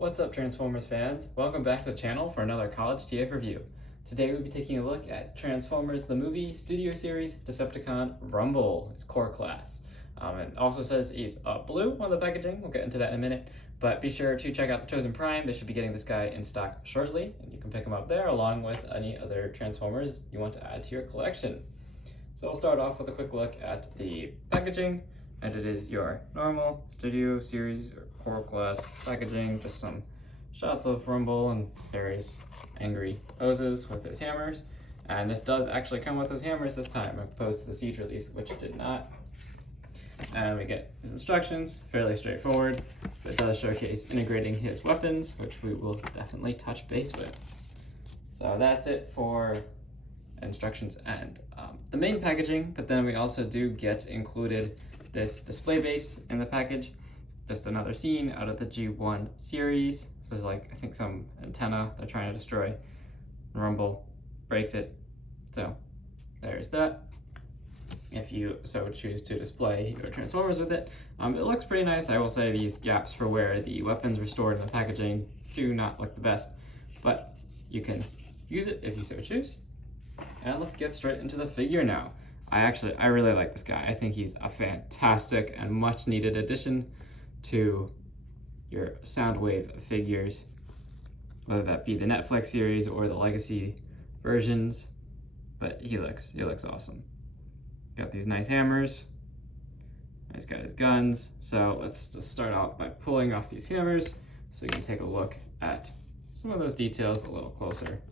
What's up, Transformers fans? Welcome back to the channel for another College TF review. Today we'll be taking a look at Transformers the movie studio series Decepticon Rumble, its core class. It also says he's blue on the packaging. We'll get into that in a minute. But be sure to check out the Chosen Prime. They should be getting this guy in stock shortly, and you can pick him up there along with any other Transformers you want to add to your collection. So we'll start off with a quick look at the packaging. And it is your normal studio series or core class packaging, just some shots of Rumble and various angry poses with his hammers. And this does actually come with his hammers this time, opposed to the Siege release, which did not. And we get his instructions, fairly straightforward, but it does showcase integrating his weapons, which we will definitely touch base with. So that's it for instructions and the main packaging, but then we also do get included this display base in the package, just another scene out of the G1 series. This is like, I think, some antenna they're trying to destroy. Rumble breaks it, so there's that. If you so choose to display your Transformers with it, it looks pretty nice. I will say these gaps for where the weapons were stored in the packaging do not look the best, but you can use it if you so choose. And let's get straight into the figure now. I really like this guy. I think he's a fantastic and much needed addition to your Soundwave figures, whether that be the Netflix series or the Legacy versions, but he looks awesome. Got these nice hammers. He's got his guns. So let's just start out by pulling off these hammers so you can take a look at some of those details a little closer.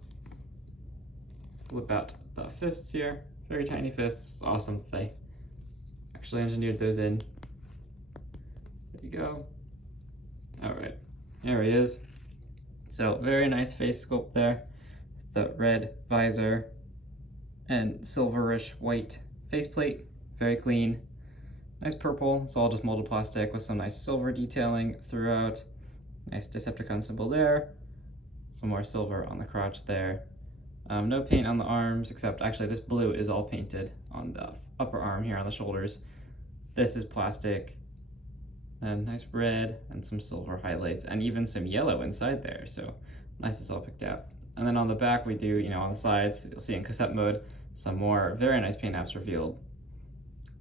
Flip out the fists here. Very tiny fists. It's awesome that they actually engineered those in. There you go. All right, there he is. So very nice face sculpt there. The red visor and silverish white faceplate. Very clean. Nice purple. It's all just molded plastic with some nice silver detailing throughout. Nice Decepticon symbol there. Some more silver on the crotch there. No paint on the arms, except actually this blue is all painted on the upper arm here on the shoulders. This is plastic, and nice red and some silver highlights, and even some yellow inside there, so nice it's all picked out. And then on the back we do, on the sides, you'll see in cassette mode, some more very nice paint apps revealed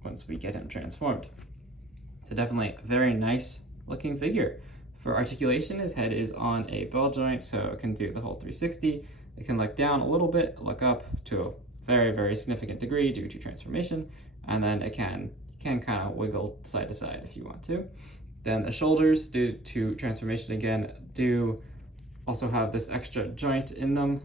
once we get him transformed. So definitely a very nice looking figure. For articulation, his head is on a ball joint, so it can do the whole 360. It can look down a little bit, look up to a very, very significant degree due to transformation, and then it can kind of wiggle side to side if you want to. Then the shoulders, due to transformation again, do also have this extra joint in them.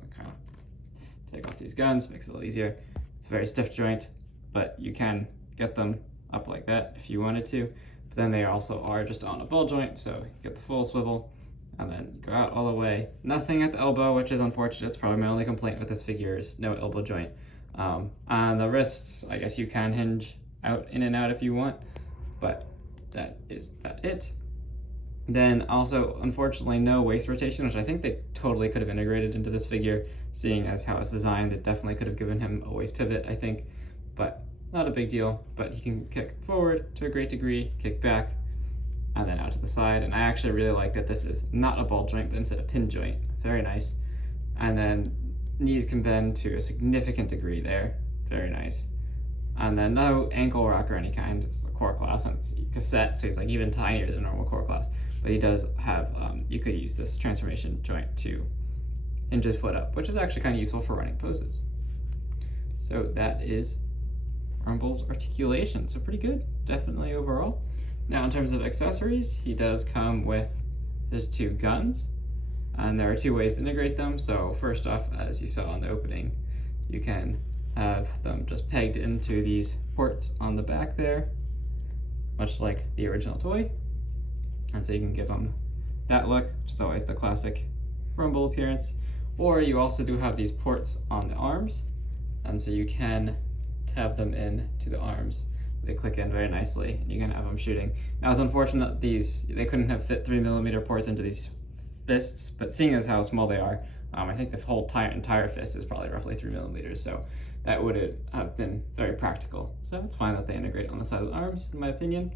I'll kind of take off these guns, makes it a little easier. It's a very stiff joint, but you can get them up like that if you wanted to. But then they also are just on a ball joint, so you get the full swivel. And then go out all the way. Nothing at the elbow, which is unfortunate. It's probably my only complaint with this figure is no elbow joint. On the wrists, I guess you can hinge out in and out if you want, but that is about it. Then also, unfortunately, no waist rotation, which I think they totally could have integrated into this figure, seeing as how it's designed. They definitely could have given him a waist pivot, I think, but not a big deal. But he can kick forward to a great degree, kick back, and then out to the side. And I actually really like that this is not a ball joint, but instead a pin joint. Very nice. And then knees can bend to a significant degree there. Very nice. And then no ankle rock or any kind. It's a core class and it's cassette, so he's like even tinier than a normal core class. But he does have, you could use this transformation joint to hinge his foot up, which is actually kind of useful for running poses. So that is Rumble's articulation. So pretty good, definitely overall. Now, in terms of accessories, he does come with his two guns, and there are two ways to integrate them. So first off, as you saw in the opening, you can have them just pegged into these ports on the back there, much like the original toy. And so you can give them that look, which is always the classic Rumble appearance. Or you also do have these ports on the arms, and so you can tab them in to the arms. They click in very nicely, and you can have them shooting. Now, it's unfortunate they couldn't have fit 3mm ports into these fists, but seeing as how small they are, I think the whole entire fist is probably roughly 3mm, so that would have been very practical. So it's fine that they integrate on the side of the arms, in my opinion.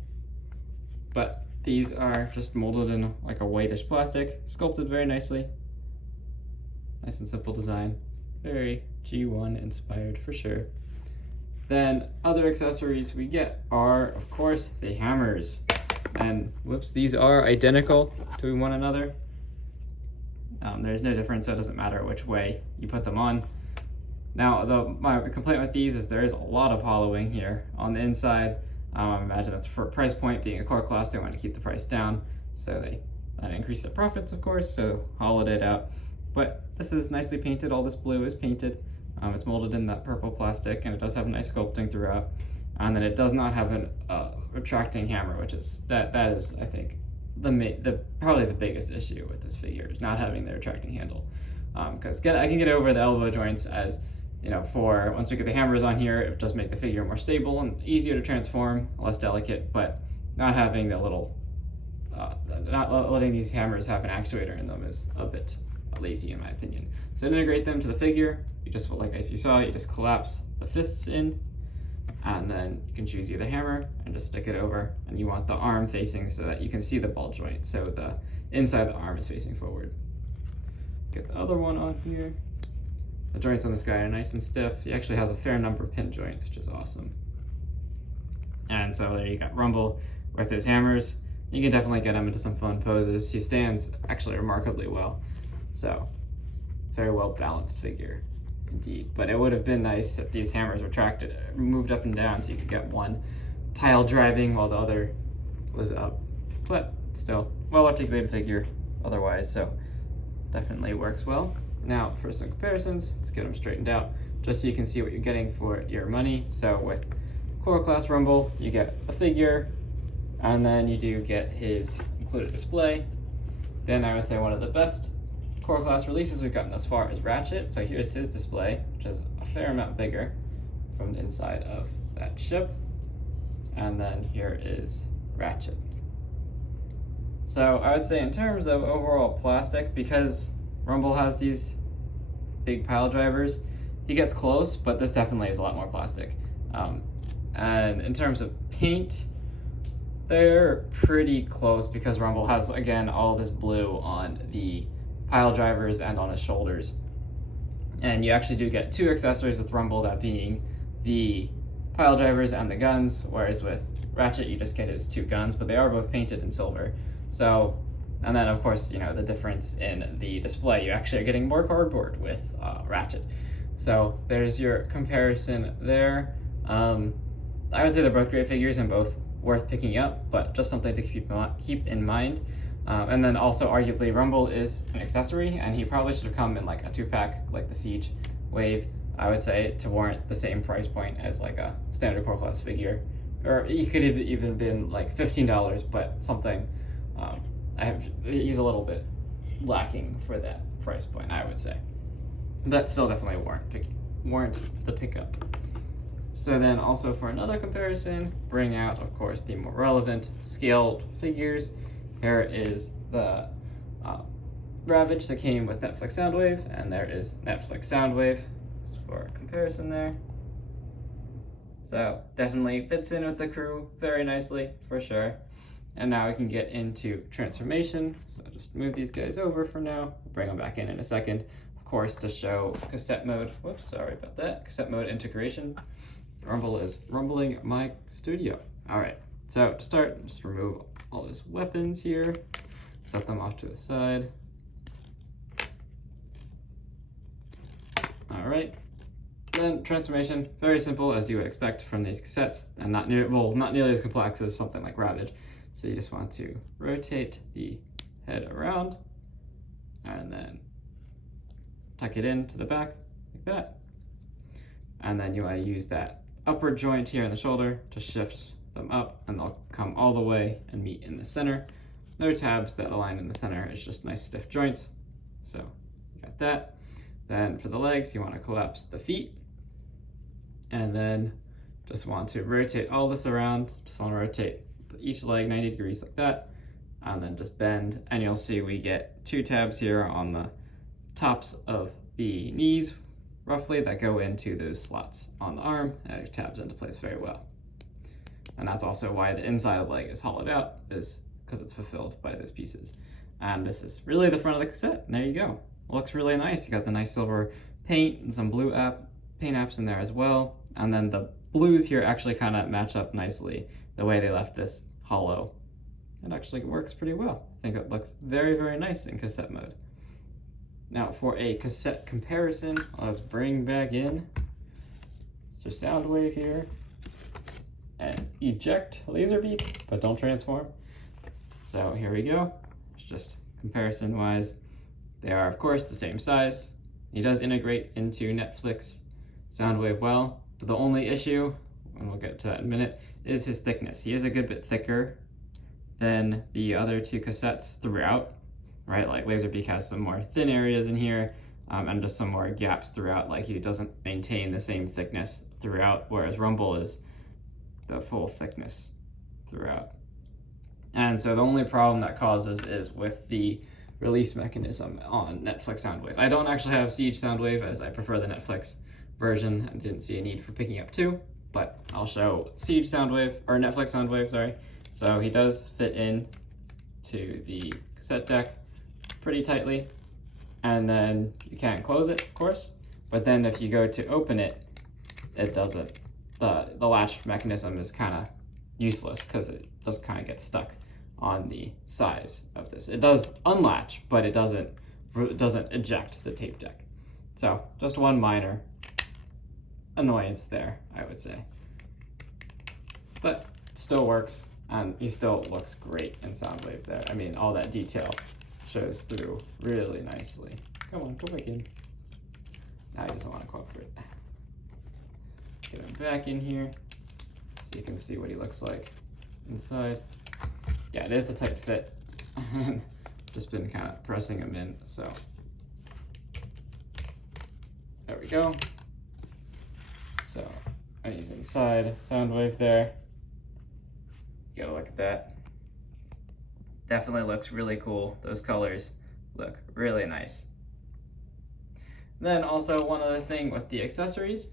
But These are just molded in like a whitish plastic, sculpted very nicely. Nice and simple design. Very G1 inspired for sure. Then other accessories we get are, of course, the hammers. And whoops, these are identical to one another. There's no difference, so it doesn't matter which way you put them on. Now, my complaint with these is there is a lot of hollowing here on the inside. I imagine that's for price point. Being a core class, they want to keep the price down, so they increase their profits, of course, so hollowed it out. But this is nicely painted. All this blue is painted. It's molded in that purple plastic, and it does have nice sculpting throughout. And then it does not have a retracting hammer, which is that is, I think, probably the biggest issue with this figure is not having the retracting handle. Because I can get over the elbow joints as, for once we get the hammers on here, it does make the figure more stable and easier to transform, less delicate, but not having the little, not letting these hammers have an actuator in them is a bit lazy in my opinion. So to integrate them to the figure, you just, like as you saw, you just collapse the fists in, and then you can choose either hammer and just stick it over, and you want the arm facing so that you can see the ball joint, so the inside of the arm is facing forward. Get the other one on here. The joints on this guy are nice and stiff. He actually has a fair number of pin joints, which is awesome. And so there you got Rumble with his hammers. You can definitely get him into some fun poses. He stands actually remarkably well. So, very well balanced figure indeed. But it would have been nice if these hammers retracted, moved up and down, so you could get one pile driving while the other was up. But still, well articulated figure otherwise, so definitely works well. Now for some comparisons, let's get them straightened out, just so you can see what you're getting for your money. So with Core Class Rumble, you get a figure, and then you do get his included display. Then I would say one of the best Core Class releases we've gotten thus far is Ratchet. So here's his display, which is a fair amount bigger from the inside of that ship. And then here is Ratchet. So I would say in terms of overall plastic, because Rumble has these big pile drivers, he gets close, but this definitely is a lot more plastic. And in terms of paint, they're pretty close because Rumble has, again, all this blue on the pile drivers and on his shoulders. And you actually do get two accessories with Rumble, that being the pile drivers and the guns, whereas with Ratchet you just get his two guns, but they are both painted in silver. So, and then of course, the difference in the display, you actually are getting more cardboard with Ratchet. So there's your comparison there. I would say they're both great figures and both worth picking up, but just something to keep in mind. And then also arguably Rumble is an accessory, and he probably should have come in like a 2-pack like the Siege Wave, I would say, to warrant the same price point as like a standard Core Class figure. Or he could have even been like $15, but something, he's a little bit lacking for that price point, I would say. But still definitely warrant the pickup. So then also for another comparison, bring out, of course, the more relevant scaled figures. Here is the Ravage that came with Netflix Soundwave, and there is Netflix Soundwave for comparison there. So definitely fits in with the crew very nicely, for sure. And now we can get into transformation. So just move these guys over for now. We'll bring them back in a second, of course, to show cassette mode. Whoops, sorry about that. Cassette mode integration. Rumble is rumbling my studio. All right, so to start, just remove all his weapons here, set them off to the side. All right, then transformation, very simple as you would expect from these cassettes, and not nearly as complex as something like Ravage. So you just want to rotate the head around and then tuck it into the back like that. And then you want to use that upper joint here in the shoulder to shift them up, and they'll come all the way and meet in the center. No tabs that align in the center, it's just nice stiff joints. So you got that. Then for the legs, you want to collapse the feet, and then just want to rotate all this around. Just want to rotate each leg 90 degrees like that, and then just bend, and you'll see we get 2 tabs here on the tops of the knees roughly that go into those slots on the arm, and it tabs into place very well. And that's also why the inside of the leg is hollowed out, is because it's fulfilled by those pieces. And this is really the front of the cassette. And there you go. Looks really nice. You got the nice silver paint and some blue paint apps in there as well. And then the blues here actually kind of match up nicely the way they left this hollow. It actually works pretty well. I think it looks very, very nice in cassette mode. Now for a cassette comparison, let's bring back in Mr. Soundwave here and eject Laserbeak, but don't transform. So here we go. It's just comparison wise. They are of course the same size. He does integrate into Netflix Soundwave well, but the only issue, and we'll get to that in a minute, is his thickness. He is a good bit thicker than the other two cassettes throughout, right? Like Laserbeak has some more thin areas in here, and just some more gaps throughout. Like he doesn't maintain the same thickness throughout, whereas Rumble is the full thickness throughout. And so the only problem that causes is with the release mechanism on Netflix Soundwave. I don't actually have Siege Soundwave, as I prefer the Netflix version. I didn't see a need for picking up two, but I'll show Siege Soundwave, or Netflix Soundwave, sorry. So he does fit in to the cassette deck pretty tightly, and then you can't close it, of course, but then if you go to open it, it doesn't. The latch mechanism is kind of useless because it does kind of get stuck on the size of this. It does unlatch, but it doesn't eject the tape deck. So just one minor annoyance there, I would say. But it still works, and he still looks great in Soundwave there. I mean, all that detail shows through really nicely. Come on, go back in. Now he doesn't want to cooperate. Get him back in here so you can see what he looks like inside. Yeah, it is a tight fit. Just been kind of pressing him in, so. There we go. So, and he's inside Soundwave there. You gotta look at that. Definitely looks really cool. Those colors look really nice. Then also one other thing with the accessories.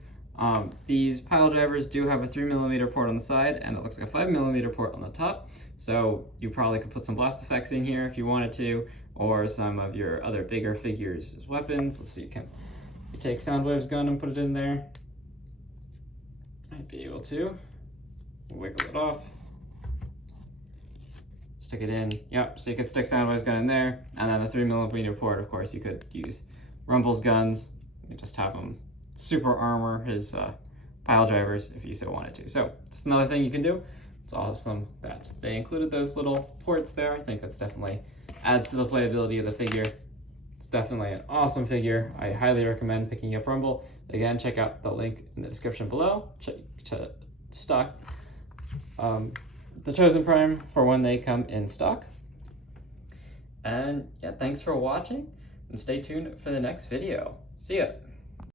These pile drivers do have a 3mm port on the side, and it looks like a 5mm port on the top. So you probably could put some blast effects in here if you wanted to, or some of your other bigger figures as weapons. Let's see, can you take Soundwave's gun and put it in there? Might be able to. Wiggle it off. Stick it in. Yep, so you could stick Soundwave's gun in there, and then the 3mm port, of course, you could use Rumble's guns. You just have them super armor his pile drivers if you so wanted to. So it's another thing you can do. It's awesome that they included those little ports there. I think that's definitely adds to the playability of the figure. It's definitely an awesome figure. I highly recommend picking up Rumble. Again, check out the link in the description below to stock the Chosen Prime for when they come in stock. And yeah, thanks for watching, and stay tuned for the next video. See ya.